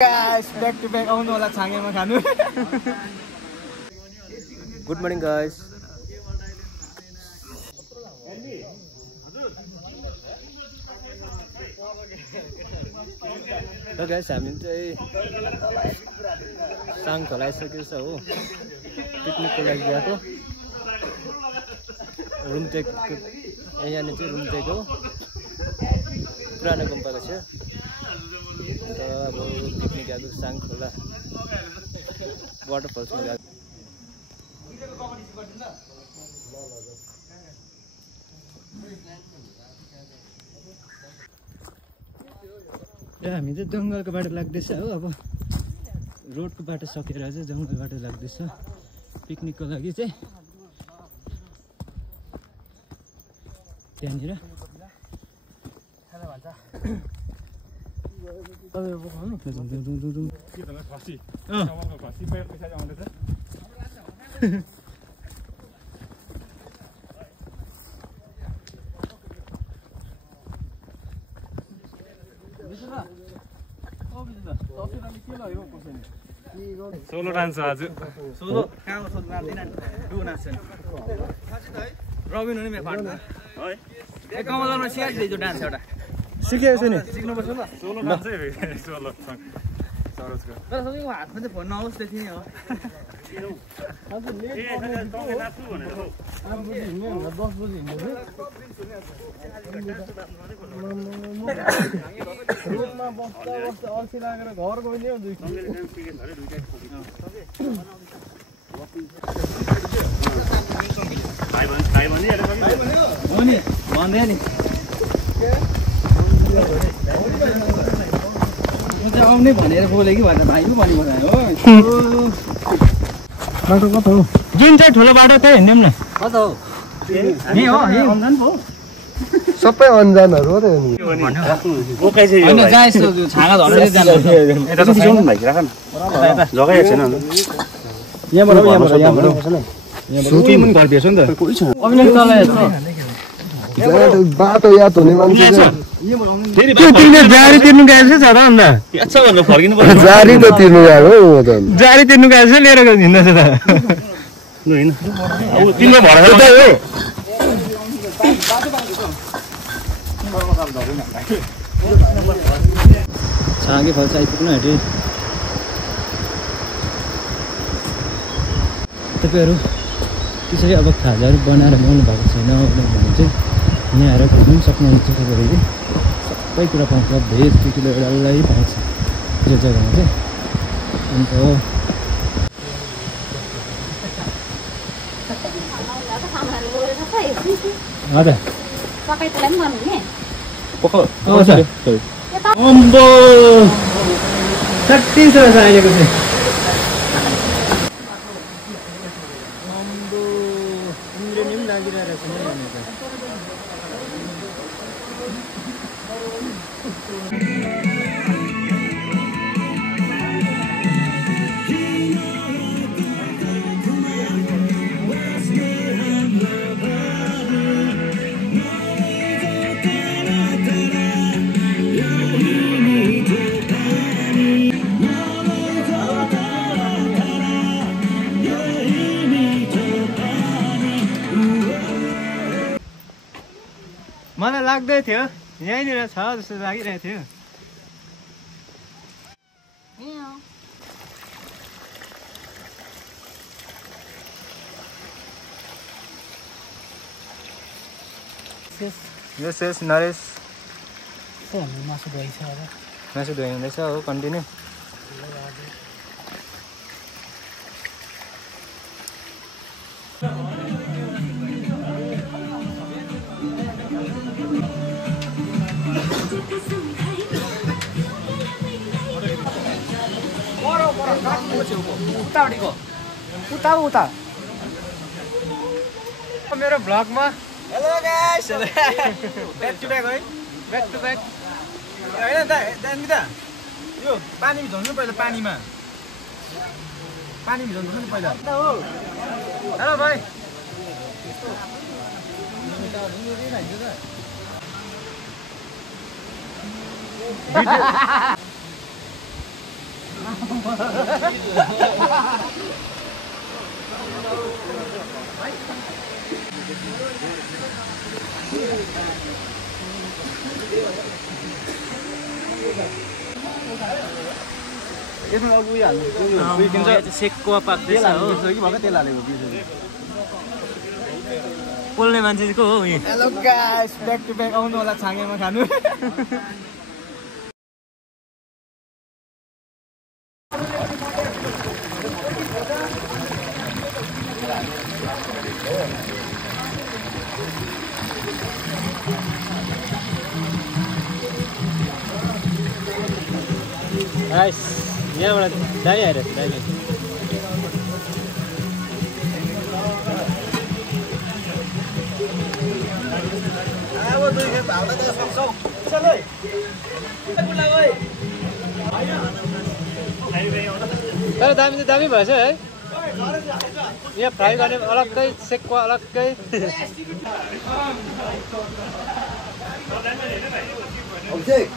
Guys, back to back आउनु होला छाङ्गेमा खानु. Good morning guys. Hello guys, हामी चाहिँ साङ खोला आइसकेको छ हो. पिकनिकको लागि गएको. रुमटेक यहाँ चाहिँ रुमटेक हो. पुरानो गुम्पाको छ. अब पिकनिक गएको साङ खोला वाटरफल्समा गएको. हामी चाहिँ जङ्गलको बाटो लाग्दैछ हो. अब रोडको बाटो सकेर चाहिँ जङ्गल बाटो लाग्दैछ पिकनिकको लागि चाहिँ. त्यहाँनिर सोलो डान्स आज सोलो कहाँको सोलो नाच्दैन डु नाच्छ रबिन हुने मे पार्टनर है ए कमलरमा सिकाइदिए जो डान्स एउटा सिकेको छु नि. सिक्नु पर्छ ल. सोलो डान्स है सोलो सरोजको. तर सबैको हातमा चाहिँ फोन नहोस् त्यति नै हो. रोडमा बस्दा बस्दा अल्छी लागेर घर गइदियो दुई हो नि भन्दै नि म चाहिँ आउने भनेर बोले कि भन्दा भाइ पो भनि बतायो हो. बाटो कता हो? जुन चाहिँ ठुलो बाटो त्यही हिँड्यौँ न. कता हो? यही हो यही अन्जान पो सबै अन्जानहरू हो त नि. होइन जा यसो छाँगा झरेर जानु. यता त छैन भाइ राख न. जग्गै छैन नि. यहाँबाट सुति पनि घर भेट्छ नि त. अभिनय चलाए छ. बाटो याद हुने मान्छे फेरि तिमीले जारी तिर्नु गएको छ र अन्त. याद छ भन्नु फर्किनु पर्छ. जारी त तिर्नु गएको हो त. जारी तिर्नु गएको छ लिएर हिँड्दैछ त. हैन अब तिम्रो भरोसा हो. छाँगे फल्स आइपुग्नु आँट्यो. तपाईँहरू त्यसरी अब खाजाहरू बनाएर ल्याउनु भएको छैन भने चाहिँ यहाँ आएर खानु पनि सक्नुहुन्छ. तपाईँहरू सबै कुरा पाउँछ. भेजदेखि लिएर डल्लै पाउँछ यो जग्गामा चाहिँ. अन्त हजुर अम्बो 36 छ अहिलेको चाहिँ. अम्बो इन्द्रेणी पनि लागिरहेको छ नि भनेको. मलाई लाग्दै थियो यहीँनिर छ जस्तो लागिरहेको थियो. यस नरेश मासु धोइँदैछ हो कन्टिन्यू. उता मेरो भ्लगमा hello guys back to back है ब्याक टु ब्याक हैन त यो पानी भिजाउनु पहिला पानीमा पानी भिजाउनु नि पहिला हेलो भाइ यसमा अब उयो हाल्नु उयो किन्छ सेकुवा पाक्दैछ हो कि भर्खर तेल हालेको पोल्ने मान्छे को हो यहाँ hello guys back to back आउनु होला छाँगेमा खानु गाइस यहाँबाट दामी आइरहेछ दामी तर दामी त दामी भएछ है यहाँ फ्राई गर्ने अलग्गै सेकुवा अलग्गै Okay.